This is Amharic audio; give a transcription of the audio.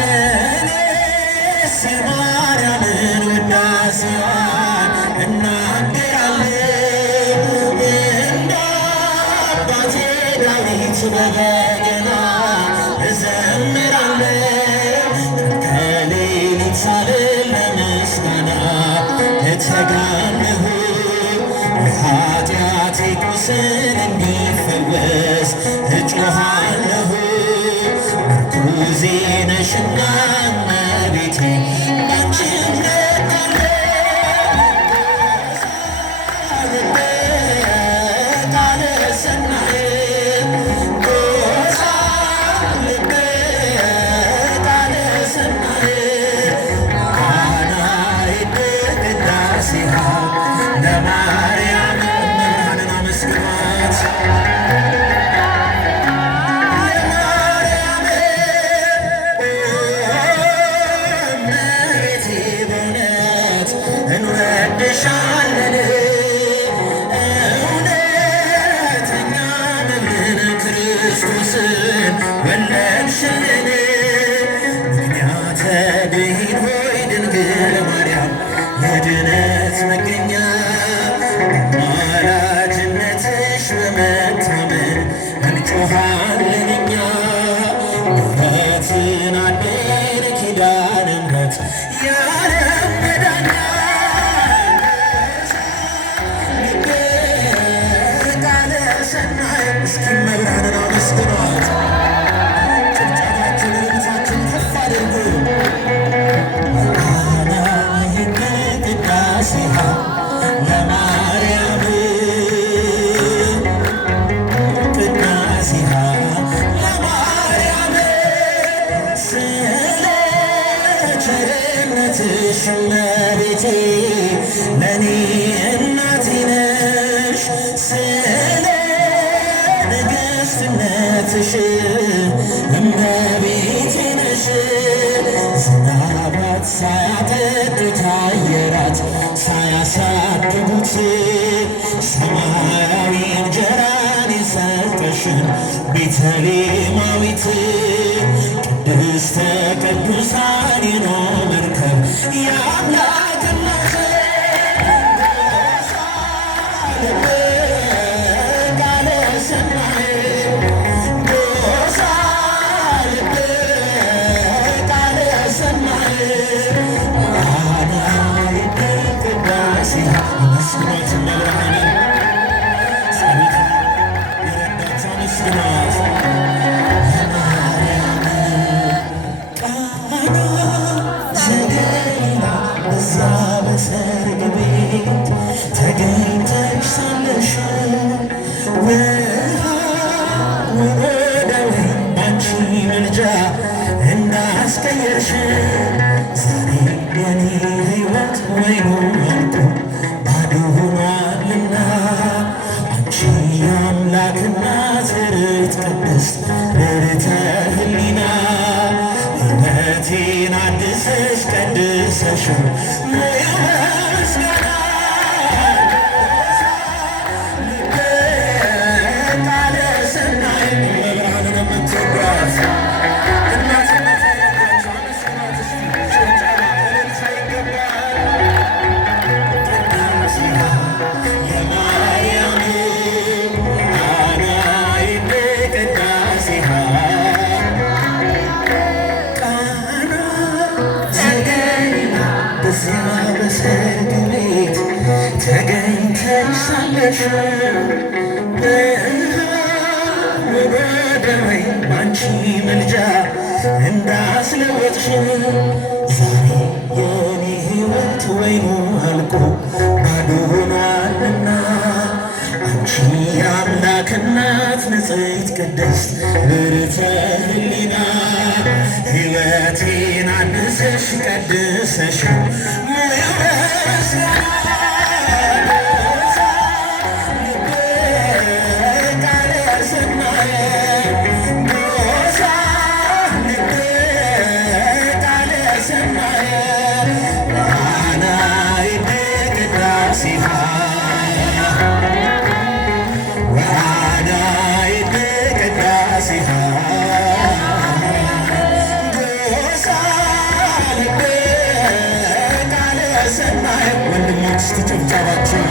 እኔስ የማርያምን ውዳሴዋን እናገራለሁ እንደ አባቴ ዳዊት በበገና እዘምራለሁ ከሌሊት ሳልል ለምስጋና እተጋለሁ የኃጢአቴ ቁስል እንዲፈወስ እጮኻለሁ ምርኩዜ ነሽና እመቤቴ ባንቺ እመካለሁ ቃለ ሰናዬ ጎሳ ልቤ ቃለ ሰናዬ ቃናዬ ቅዳሴሃ ለማርያም መብርሃንን አመስግኗት እመቤቴ በእውነት እንወድሻለን እውነተኛ መብልን ክርስቶስን ወለድሽልን ምክንያተ ድኂን ሆይ ድንግል ማርያም የድነት መገኛ አማላጅነትሽ በመታመን እንጮኻለን እኛ ምሕረትን አድለን ኪዳነ ምሕረት የዓለም መዳኛ ልቤ ቃለ ሰናይ እስኪ መብርሃንን አመስግኗት ጭብጨባችሁን እልልታችሁን ከፍ አድርጉ ቅዳሴሃ ለማርያም ቅዳሴሃ ለማርያም ስለ ቸርነትሽ እመቤቴ ለኔ እናቴ ነሽ ስለ ንግሥትነትሽ እመቤቴ ነሽ ዝናባት ሳያጠጡት አየራት ሳያሳድጉት ሰማያዊ እንጀራን የሰጠሽን ቤተልሔማዊት ቅድስተ ቅዱሳን የኖ መርከብ የአምላክ እናት ቃለ ሰናይ ጎሳ ልቤ ቃለ ሰናይ ቅዳሴሃ አመስግኗት መብርሃንን ጸሎት የረዳት አመስግኗት ለማርያም ቃና ዘገሊላ በዛ በሰርግ ቤት ተገኝተሽ ሳለሽ ውሃውን ወደ ወይን ባንቺ ምልጃ እንዳስቀየርሽ ዛሬ የኔ ሕይወት ወይኑ አልቆ ባዶ ሆኗልና አንቺ የአምላክ እናት ርት ቅድስት ርትዕተ ሕሊና ሕይወቴን አድሰሽ ቀድሰሽው ሙያ ምስጋና ልቤ ቃለ ሰናይ መብርሃንን የምትወዷት እናትነት የረዳችሁ አመስግኗት እስኪ ጭብጨባ እልልታ ይገባል ቅዳሴሃ የማርያም ቃናዬ ቅዳሴሃ ቃና ዘገሊላ በዚያ በሰርግ ቤት ተገኝተሽ ሳለሽ ወደ ወይን ባንቺ ምልጃ እንዳስለወጥሽ ዛሬ የኔ ሕይወት ወይኑ አልቆ ባዶ ሆኗልና አንቺ የአምላክ እናት ንጽሕት ቅድስት ርትዕተ ሕሊና ሕይወቴን አድሰሽ ቀድሰሽ ሙያ ምስጋና ልቤ ቃለ ሰናይ ጎሳ ልቤ ቃለ ሰናይ ቃናዬ ቅዳሴሃ ቃናዬ ቅዳሴሃ ጎሳ እስቲ ጭብጨባችሁ